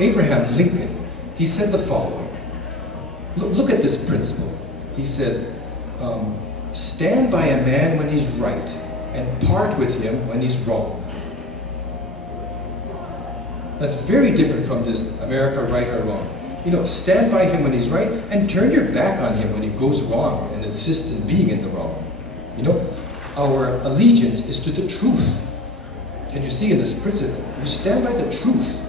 Abraham Lincoln, he said the following. Look at this principle. He said, stand by a man when he's right and part with him when he's wrong. That's very different from this America right or wrong. You know, stand by him when he's right and turn your back on him when he goes wrong and insists in being in the wrong. You know, our allegiance is to the truth. Can you see in this principle? You stand by the truth.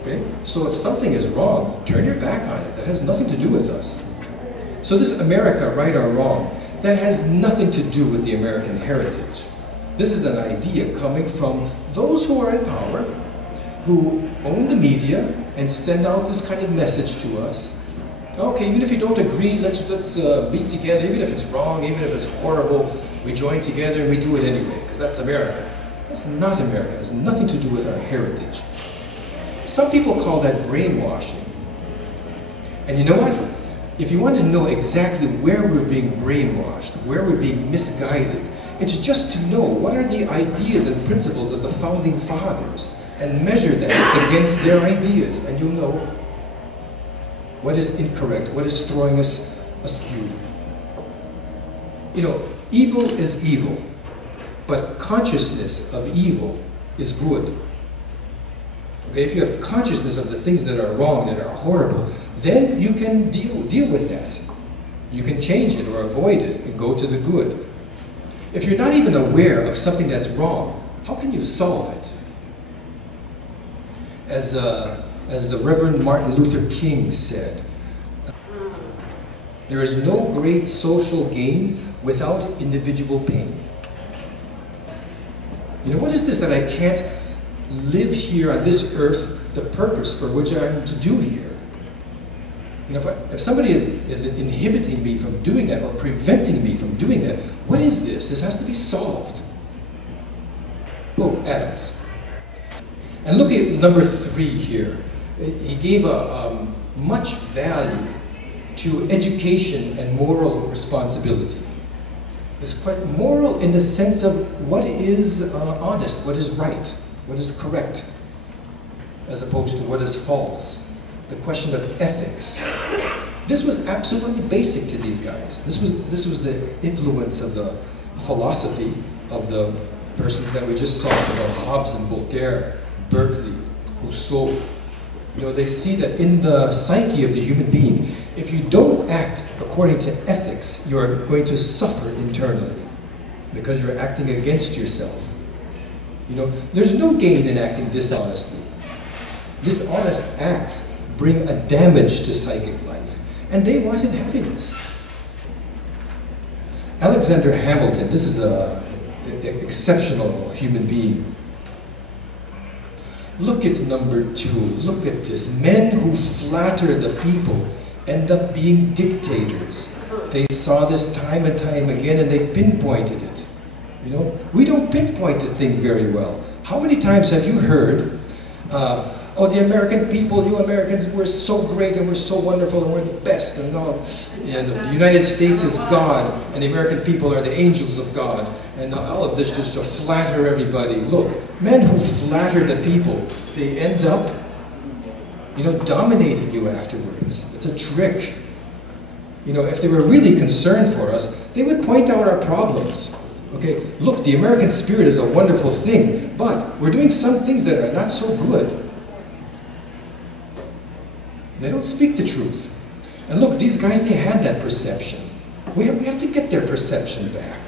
Okay? So if something is wrong, turn your back on it. That has nothing to do with us. So this America, right or wrong, that has nothing to do with the American heritage. This is an idea coming from those who are in power, who own the media and send out this kind of message to us. Okay, even if you don't agree, let's be together. Even if it's wrong, even if it's horrible, we join together and we do it anyway, because that's America. That's not America. It has nothing to do with our heritage. Some people call that brainwashing. And you know what? If you want to know exactly where we're being brainwashed, where we're being misguided, it's just to know what are the ideas and principles of the founding fathers and measure that against their ideas, and you'll know what is incorrect, what is throwing us askew. You know, evil is evil, but consciousness of evil is good. Okay, if you have consciousness of the things that are wrong, that are horrible, then you can deal with that. You can change it or avoid it and go to the good. If you're not even aware of something that's wrong, how can you solve it? As the Reverend Martin Luther King said, there is no great social gain without individual pain. You know, what is this that I can't live here on this earth, the purpose for which I'm to do here? You know, if somebody is inhibiting me from doing that or preventing me from doing that, what is this? This has to be solved. Oh, Adams. And look at number 3 here. He gave much value to education and moral responsibility. It's quite moral in the sense of what is honest, what is right, what is correct, as opposed to what is false. The question of ethics. This was absolutely basic to these guys. This was the influence of the philosophy of the persons that we just talked about, Hobbes and Voltaire, Berkeley, Rousseau. You know, they see that in the psyche of the human being, if you don't act according to ethics, you're going to suffer internally because you're acting against yourself. You know, there's no gain in acting dishonestly. Dishonest acts bring a damage to psychic life, and they wanted happiness. Alexander Hamilton, this is an exceptional human being. Look at number 2, look at this. Men who flatter the people end up being dictators. They saw this time and time again and they pinpointed it. You know, we don't pinpoint the thing very well. How many times have you heard, oh, the American people, you Americans, we're so great and we're so wonderful and we're the best, and the United States is God and the American people are the angels of God, and all of this just to flatter everybody. Look, men who flatter the people, they end up, you know, dominating you afterwards. It's a trick. You know, if they were really concerned for us, they would point out our problems. Okay, look, the American spirit is a wonderful thing, but we're doing some things that are not so good. They don't speak the truth. And look, these guys, they had that perception. We have to get their perception back.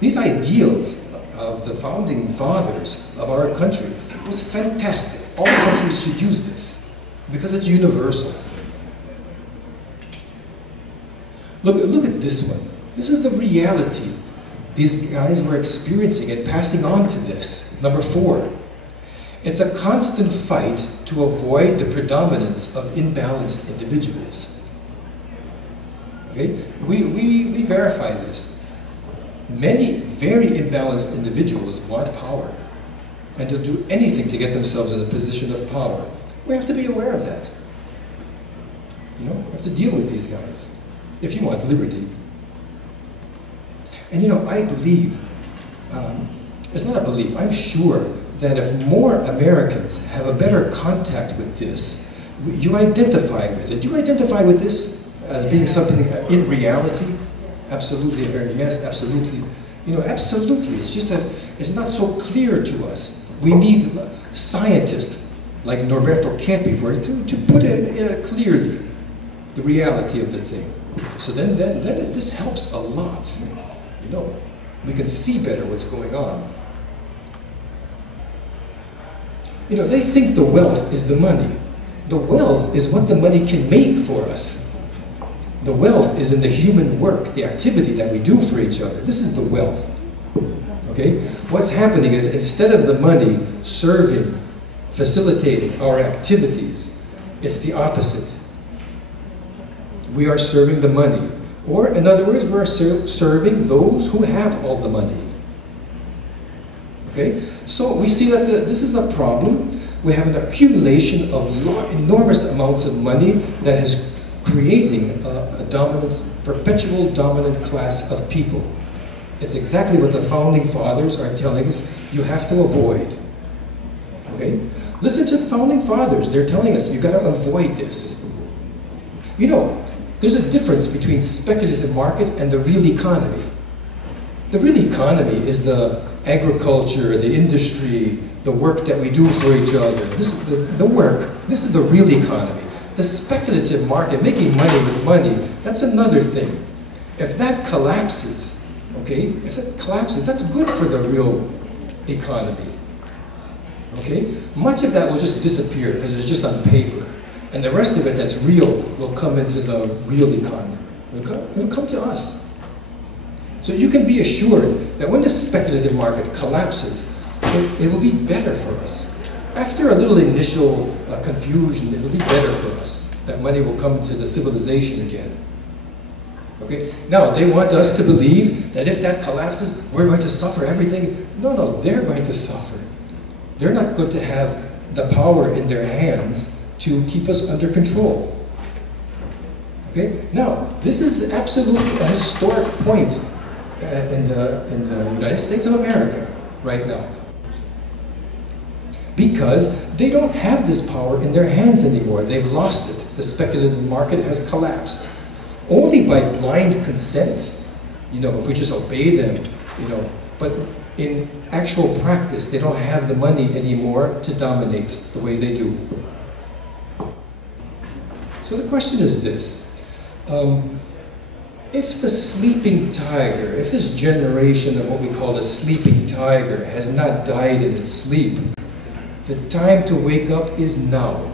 These ideals of the founding fathers of our country was fantastic. All countries should use this because it's universal. Look at this one. This is the reality these guys were experiencing and passing on to this. Number 4. It's a constant fight to avoid the predominance of imbalanced individuals. Okay? We verify this. Many very imbalanced individuals want power, and they'll do anything to get themselves in a position of power. We have to be aware of that. You know, we have to deal with these guys if you want liberty. And you know, I believe, it's not a belief, I'm sure that if more Americans have a better contact with this, you identify with it. Do you identify with this as being something in reality? Absolutely, yes, absolutely. You know, absolutely. It's just that it's not so clear to us. We need scientists like Norberto Campi to put it clearly, the reality of the thing. So then this helps a lot. You know, we can see better what's going on. You know, they think the wealth is the money. The wealth is what the money can make for us. The wealth is in the human work, the activity that we do for each other. This is the wealth. Okay? What's happening is instead of the money serving, facilitating our activities, it's the opposite. We are serving the money. Or, in other words, we're serving those who have all the money. Okay? So we see that this is a problem. We have an accumulation of enormous amounts of money that is creating a dominant, perpetual dominant class of people. It's exactly what the Founding Fathers are telling us you have to avoid. Okay? Listen to the Founding Fathers. They're telling us you've got to avoid this. You know, there's a difference between speculative market and the real economy. The real economy is the agriculture, the industry, the work that we do for each other. This is the work. This is the real economy. The speculative market, making money with money, that's another thing. If that collapses, okay, if it collapses, that's good for the real economy. Okay? Much of that will just disappear because it's just on paper. And the rest of it that's real will come into the real economy. It'll come to us. So you can be assured that when the speculative market collapses, it will be better for us. After a little initial confusion, it will be better for us. That money will come to the civilization again. Okay? Now, they want us to believe that if that collapses, we're going to suffer everything. No, they're going to suffer. They're not going to have the power in their hands to keep us under control. Okay? Now, this is absolutely a historic point in the United States of America right now. Because they don't have this power in their hands anymore. They've lost it. The speculative market has collapsed. Only by blind consent, you know, if we just obey them, you know, but in actual practice, they don't have the money anymore to dominate the way they do. So the question is this. If the sleeping tiger, if this generation of what we call the sleeping tiger has not died in its sleep, the time to wake up is now.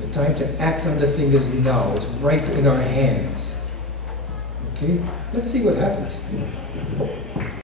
The time to act on the thing is now. It's right in our hands. Okay? Let's see what happens.